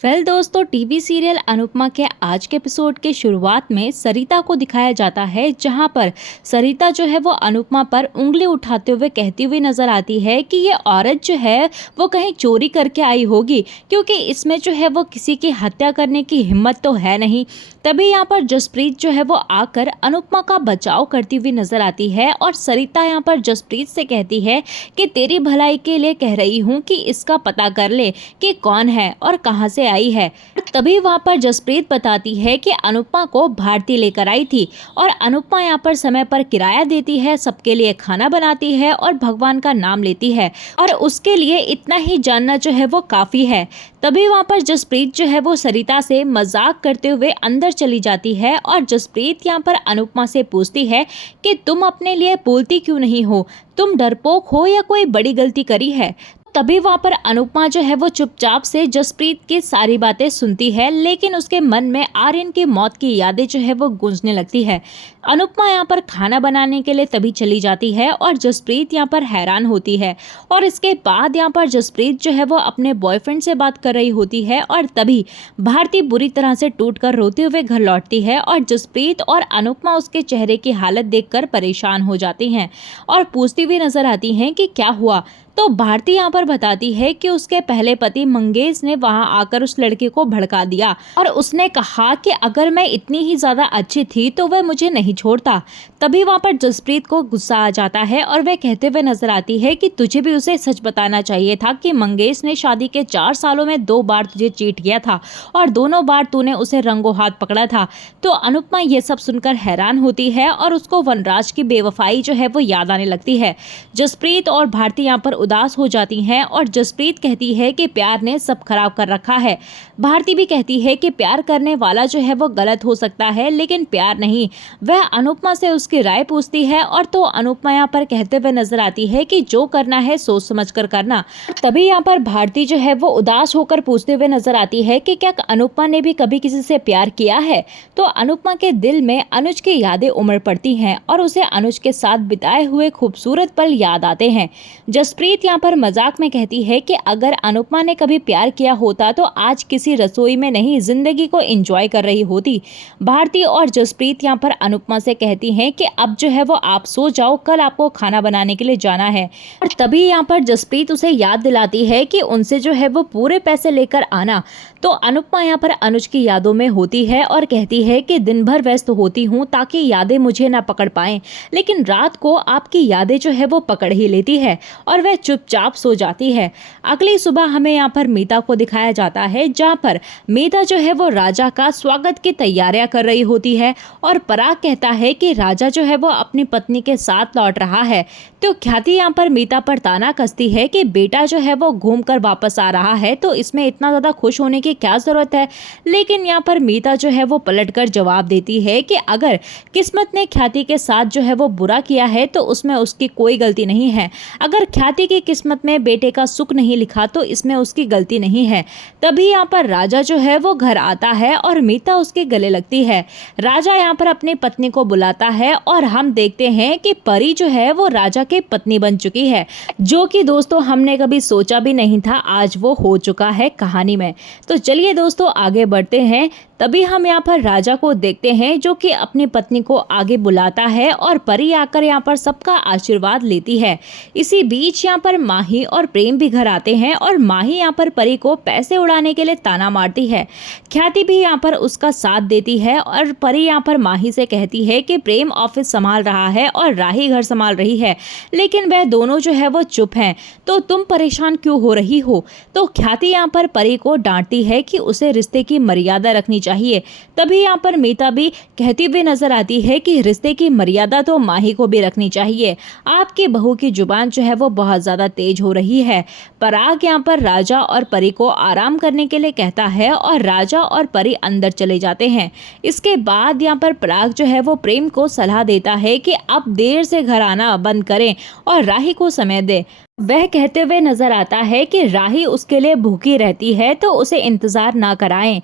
दोस्तों, TV serial Anupama के आज के एपिसोड के शुरुआत में सरिता को दिखाया जाता है, जहां पर सरिता जो है वो अनुपमा पर उंगली उठाते हुए कहती हुई नजर आती है कि ये औरत जो है वो कहीं चोरी करके आई होगी, क्योंकि इसमें जो है वो किसी की हत्या करने की हिम्मत तो है नहीं। तभी यहाँ पर जसप्रीत जो है वो आकर अनुपमा का बचाव करती हुई नजर आती है और सरिता यहाँ पर जसप्रीत से कहती है कि तेरी भलाई के लिए कह रही हूँ कि इसका पता कर ले कि कौन है और कहां से आई है। तभी वहां पर जसप्रीत बताती है कि अनुपमा को भारती लेकर आई थी और अनुपमा यहाँ पर समय पर किराया देती है, सबके लिए खाना बनाती है और भगवान का नाम लेती है और उसके लिए इतना ही जानना जो है वो काफी है। तभी वहां पर जसप्रीत जो है वो सरिता से मजाक करते हुए अंदर चली जाती है और जसप्रीत यहाँ पर अनुपमा से पूछती है कि तुम अपने लिए बोलती क्यों नहीं हो, तुम डरपोक हो या कोई बड़ी गलती करी है। तभी वहां पर अनुपमा जो है वो चुपचाप से जसप्रीत की सारी बातें सुनती है, लेकिन उसके मन में आर्यन की मौत की यादें जो है वो गूंजने लगती है। अनुपमा यहाँ पर खाना बनाने के लिए तभी चली जाती है और जसप्रीत यहाँ पर हैरान होती है और इसके बाद यहाँ पर जसप्रीत जो है वो अपने बॉयफ्रेंड से बात कर रही होती है और तभी भारती बुरी तरह से टूटकर रोते हुए घर लौटती है और जसप्रीत और अनुपमा उसके चेहरे की हालत देखकर परेशान हो जाती हैं और पूछती हुई नजर आती हैं कि क्या हुआ। तो भारती यहाँ पर बताती है कि उसके पहले पति मंगेश ने वहां आकर उस लड़के को भड़का दिया और उसने कहा कि अगर मैं इतनी ही ज्यादा अच्छी थी तो वह मुझे नहीं छोड़ता। तभी वहां पर जसप्रीत को गुस्सा आ जाता है और वह कहते हुए नजर आती है कि तुझे भी उसे सच बताना चाहिए था कि मंगेश ने शादी के 4 सालों में 2 बार तुझे चीट किया था और दोनों बार तूने उसे रंगों हाथ पकड़ा था। तो अनुपमा ये सब सुनकर हैरान होती है और उसको वनराज की बेवफाई जो है वो याद आने लगती है। जसप्रीत और भारती यहाँ पर उदास हो जाती हैं और जसप्रीत कहती है कि प्यार ने सब खराब कर रखा है। भारती भी कहती है कि प्यार करने वाला जो है वो गलत हो सकता है लेकिन प्यार नहीं। वह अनुपमा से उसकी राय पूछती है और तो अनुपमा यहाँ पर कहते हुए नजर आती है कि जो करना है सोच समझ कर करना। तभी यहाँ पर भारती जो है वो उदास होकर पूछते हुए नजर आती है कि क्या अनुपमा ने भी कभी किसी से प्यार किया है। तो अनुपमा के दिल में अनुज की यादें उमड़ पड़ती हैं और उसे अनुज के साथ बिताए हुए खूबसूरत पल याद आते हैं। जसप्रीत यहाँ पर मजाक में कहती है कि अगर अनुपमा ने कभी प्यार किया होता तो आज किसी रसोई में नहीं जिंदगी को एंजॉय कर रही होती। भारती और जसप्रीत यहाँ पर अनुपमा से कहती हैं कि अब जो है वो आप सो जाओ, कल आपको खाना बनाने के लिए जाना है। और तभी यहाँ पर जसप्रीत उसे याद दिलाती है कि उनसे जो है वो पूरे पैसे लेकर आना। तो अनुपमा यहाँ पर अनुज की यादों में होती है और कहती है कि दिन भर व्यस्त होती हूँ ताकि यादें मुझे ना पकड़ पाएं, लेकिन रात को आपकी यादें जो है वो पकड़ ही लेती है और वह चुपचाप सो जाती है। अगली सुबह हमें यहाँ पर मीता को दिखाया जाता है, जहाँ पर मीता जो है वो राजा का स्वागत की तैयारियां कर रही होती है और पराग कहता है कि राजा जो है वो अपनी पत्नी के साथ लौट रहा है। तो ख्याति यहाँ पर मीता पर ताना कसती है कि बेटा जो है वो घूम कर वापस आ रहा है, तो इसमें इतना ज्यादा खुश होने की क्या जरूरत है। लेकिन यहाँ पर मीता जो है वो पलटकर जवाब देती है कि अगर किस्मत ने ख्याति के साथ जो है वो बुरा किया है तो उसमें उसकी कोई गलती नहीं है। अगर ख्याति की किस्मत में बेटे का सुख नहीं लिखा तो इसमें उसकी गलती नहीं है। तभी यहाँ पर राजा जो है वो घर आता है और मीता उसके गले लगती है। राजा यहाँ पर अपनी पत्नी को बुलाता है और हम देखते हैं कि परी जो है वो राजा की पत्नी बन चुकी है, जो कि दोस्तों हमने कभी सोचा भी नहीं था, आज वो हो चुका है कहानी में। तो चलिए दोस्तों आगे बढ़ते हैं। तभी हम यहाँ पर राजा को देखते हैं जो कि अपनी पत्नी को आगे बुलाता है और परी आकर यहाँ पर सबका आशीर्वाद लेती है। इसी बीच यहाँ पर माही और प्रेम भी घर आते हैं और माही यहाँ पर परी को पैसे उड़ाने के लिए ताना मारती है। ख्याति भी यहाँ पर उसका साथ देती है और परी यहाँ पर माही से कहती है कि प्रेम ऑफिस संभाल रहा है और राही घर संभाल रही है, लेकिन वह दोनों जो है वो चुप हैं, तो तुम परेशान क्यों हो रही हो। तो ख्याति यहाँ पर परी को डांटती है कि उसे रिश्ते की मर्यादा रखनी चाहिए। तभी यहाँ पर मीता भी कहती हुई नजर आती है कि रिश्ते की मर्यादा तो माही को भी रखनी चाहिए, आपकी बहू की जुबान जो है वो बहुत ज्यादा तेज हो रही है। पराग यहाँ पर राजा और परी को आराम करने के लिए कहता है और राजा और परी अंदर चले जाते हैं। इसके बाद यहाँ पर पराग जो है वो प्रेम को सलाह देता है कि अब देर से घर आना बंद करें और राही को समय दे। वह कहते हुए नजर आता है कि राही उसके लिए भूखी रहती है तो उसे इंतजार ना कराएं।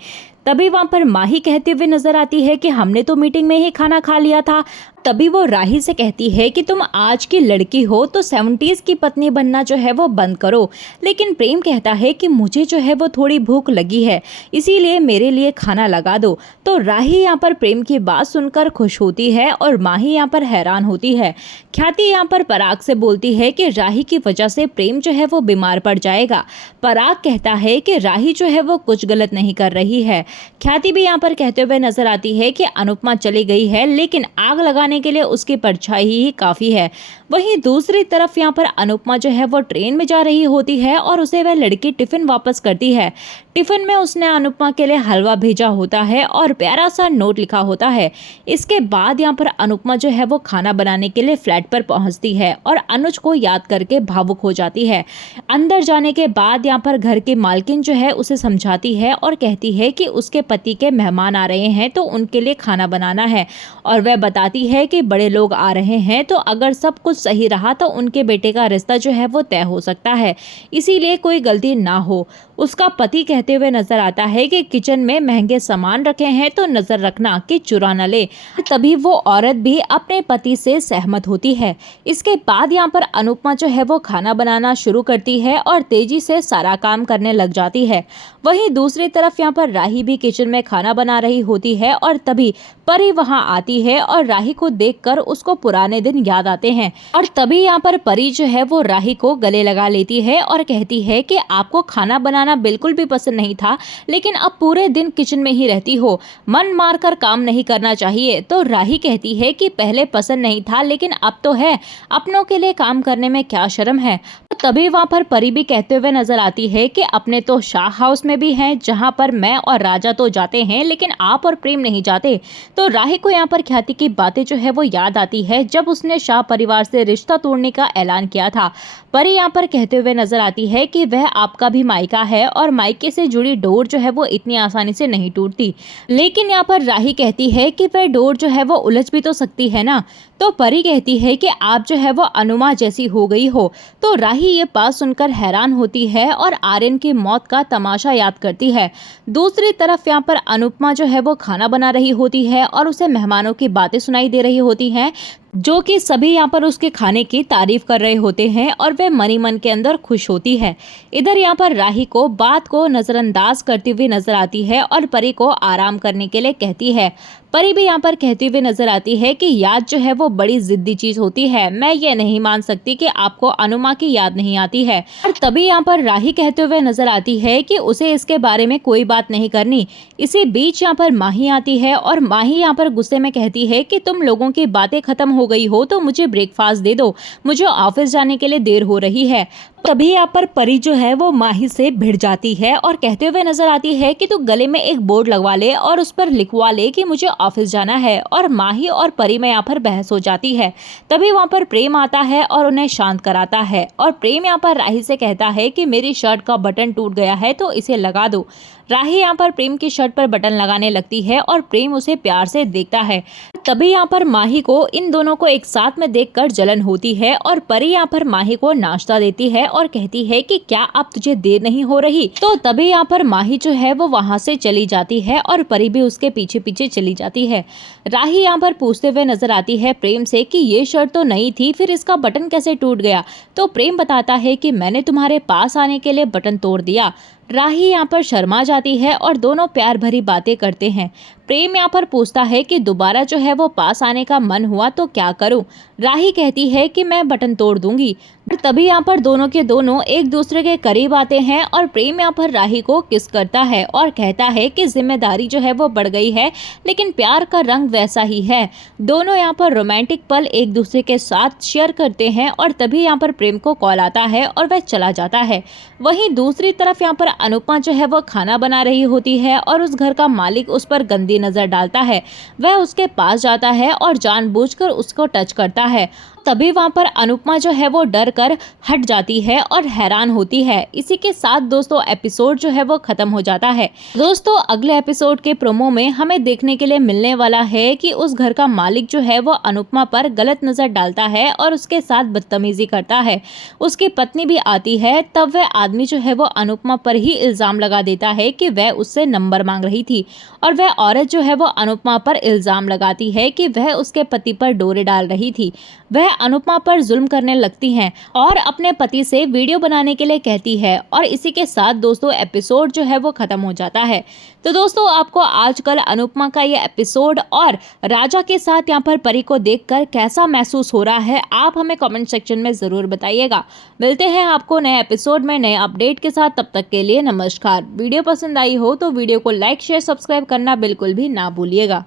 तभी वहां पर माही कहते हुए नजर आती है कि हमने तो मीटिंग में ही खाना खा लिया था, तभी वो राही से कहती है कि तुम आज की लड़की हो तो 70s की पत्नी बनना जो है वो बंद करो। लेकिन प्रेम कहता है कि मुझे जो है वो थोड़ी भूख लगी है, इसीलिए मेरे लिए खाना लगा दो। तो राही यहाँ पर प्रेम की बात सुनकर खुश होती है और माही यहाँ पर हैरान होती है। ख्याति यहाँ पर पराग से बोलती है कि राही की वजह से प्रेम जो है वो बीमार पड़ जाएगा। पराग कहता है कि राही जो है वो कुछ गलत नहीं कर रही है। ख्याति भी यहाँ पर कहते हुए नजर आती है कि अनुपमा चली गई है, लेकिन आग लगाने के लिए उसकी परछाई ही काफी है। वहीं दूसरी तरफ यहाँ पर अनुपमा जो है वो ट्रेन में जा रही होती है और उसे वह लड़की टिफिन वापस करती है। टिफिन में उसने अनुपमा के लिए हलवा भेजा होता है और प्यारा सा नोट लिखा होता है। इसके बाद यहाँ पर अनुपमा जो है वो खाना बनाने के लिए फ्लैट पर पहुंचती है और अनुज को याद करके भावुक हो जाती है। अंदर जाने के बाद यहाँ पर घर की मालकिन जो है उसे समझाती है और कहती है कि उसके पति के मेहमान आ रहे हैं तो उनके लिए खाना बनाना है। और वह बताती है कि बड़े लोग आ रहे हैं तो अगर सब कुछ सही रहा तो उनके बेटे का रिश्ता जो है वो तय हो सकता है, इसीलिए कोई गलती ना हो। उसका पति कहते हुए नजर आता है कि किचन में महंगे सामान रखे हैं तो नजर रखना कि चुरा न ले। तभी वो औरत भी अपने पति से सहमत होती है। इसके बाद यहाँ पर अनुपमा जो है वो खाना बनाना शुरू करती है और तेजी से सारा काम करने लग जाती है। वहीं दूसरी तरफ यहाँ पर राही भी किचन में खाना बना रही होती है और तभी परी वहां आती है और राही को देखकर उसको पुराने दिन याद आते हैं। और तभी यहाँ पर परी जो है वो राही को गले लगा लेती है और कहती है कि आपको खाना बनाना बिल्कुल भी पसंद नहीं था, लेकिन अब पूरे दिन किचन में ही रहती हो, मन मारकर काम नहीं करना चाहिए। तो राही कहती है कि पहले पसंद नहीं था लेकिन अब तो है, अपनों के लिए काम करने में क्या शर्म है। तभी वहां पर परी भी कहते हुए नजर आती है कि अपने तो शाह हाउस में भी हैं जहां पर मैं और राजा तो जाते हैं लेकिन आप और प्रेम नहीं जाते। तो राही को यहाँ पर ख्याति की बातें जो है वो याद आती है जब उसने शाह परिवार से रिश्ता तोड़ने का ऐलान किया था। परी यहाँ पर कहते हुए नजर आती है कि वह आपका भी मायका है और मायके से जुड़ी डोर जो है वो इतनी आसानी से नहीं टूटती। लेकिन यहाँ पर राही कहती है कि वह डोर जो है वो उलझ भी तो सकती है ना। तो परी कहती है कि आप जो है वो अनुमा जैसी हो गई हो। तो राही ये बात सुनकर हैरान होती है और आर्यन की मौत का तमाशा याद करती है। दूसरी तरफ यहाँ पर अनुपमा जो है वो खाना बना रही होती है और उसे मेहमानों की बातें सुनाई दे रही होती हैं, जो कि सभी यहाँ पर उसके खाने की तारीफ कर रहे होते हैं और वह मनी मन के अंदर खुश होती है। इधर यहाँ पर राही को बात को नजरअंदाज करती हुई नजर आती है और परी को आराम करने के लिए कहती है। परी भी यहाँ पर कहती हुई नजर आती है कि याद जो है वो बड़ी जिद्दी चीज होती है, मैं ये नहीं मान सकती कि आपको अनुमा की याद नहीं आती है। और तभी यहाँ पर राही कहते हुए नजर आती है कि उसे इसके बारे में कोई बात नहीं करनी। इसी बीच यहाँ पर माही आती है और माही यहाँ पर गुस्से में कहती है कि तुम लोगों की बातें खत्म हो गई हो तो मुझे ब्रेकफास्ट दे दो, मुझे ऑफिस जाने के लिए देर हो रही है। तभी यहाँ पर परी जो है वो माही से भिड़ जाती है और कहते हुए नजर आती है कि तू गले में एक बोर्ड लगवा ले और उस पर लिखवा ले कि मुझे ऑफिस जाना है। और माही और परी में यहाँ पर बहस हो जाती है। तभी वहाँ पर प्रेम आता है और उन्हें शांत कराता है और प्रेम यहाँ पर राही से कहता है कि मेरी शर्ट का बटन टूट गया है तो इसे लगा दो। राही यहाँ पर प्रेम की शर्ट पर बटन लगाने लगती है और प्रेम उसे प्यार से देखता है। तभी यहाँ पर माही को इन दोनों को एक साथ में देखकर जलन होती है और परी यहाँ पर माही को नाश्ता देती है और कहती है कि क्या अब तुझे देर नहीं हो रही। तो तभी यहाँ पर माही जो है वो वहां से चली जाती है और परी भी उसके पीछे पीछे चली जाती है। राही यहाँ पर पूछते हुए नजर आती है प्रेम से कि ये शर्ट तो नई थी, फिर इसका बटन कैसे टूट गया। तो प्रेम बताता है कि मैंने तुम्हारे पास आने के लिए बटन तोड़ दिया। राही यहाँ पर शर्मा जाती है और दोनों प्यार भरी बातें करते हैं। प्रेम यहाँ पर पूछता है कि दोबारा जो है वो पास आने का मन हुआ तो क्या करूं। राही कहती है कि मैं बटन तोड़ दूंगी। तभी यहाँ पर दोनों के दोनों एक दूसरे के करीब आते हैं और प्रेम यहाँ पर राही को किस करता है और कहता है कि जिम्मेदारी जो है वो बढ़ गई है लेकिन प्यार का रंग वैसा ही है। दोनों यहाँ पर रोमांटिक पल एक दूसरे के साथ शेयर करते हैं और तभी यहाँ पर प्रेम को कॉल आता है और वह चला जाता है। वहीं दूसरी तरफ यहाँ पर अनुपमा जो है वो खाना बना रही होती है और उस घर का मालिक उस पर गंदी नजर डालता है। वह उसके पास जाता है और जानबूझकर उसको टच करता है। तभी वहाँ पर अनुपमा जो है वो डर कर हट जाती है और हैरान होती है। इसी के साथ दोस्तों एपिसोड जो है वो खत्म हो जाता है। दोस्तों अगले एपिसोड के प्रोमो में हमें देखने के लिए मिलने वाला है कि उस घर का मालिक जो है वो अनुपमा पर गलत नजर डालता है और उसके साथ बदतमीजी करता है। उसकी पत्नी भी आती है, तब वह आदमी जो है वो अनुपमा पर ही इल्जाम लगा देता है कि वह उससे नंबर मांग रही थी और वह औरत जो है वो अनुपमा पर इल्जाम लगाती है कि वह उसके पति पर डोरे डाल रही थी। वह अनुपमा पर जुल्म करने लगती हैं और अपने पति से वीडियो बनाने के लिए कहती है और इसी के साथ दोस्तों एपिसोड जो है वो खत्म हो जाता है। तो दोस्तों आपको आजकल अनुपमा का ये एपिसोड और राजा के साथ यहाँ पर परी को देखकर कैसा महसूस हो रहा है, आप हमें कमेंट सेक्शन में जरूर बताइएगा। मिलते हैं आपको नए एपिसोड में नए अपडेट के साथ, तब तक के लिए नमस्कार। वीडियो पसंद आई हो तो वीडियो को लाइक शेयर सब्सक्राइब करना बिल्कुल भी ना भूलिएगा।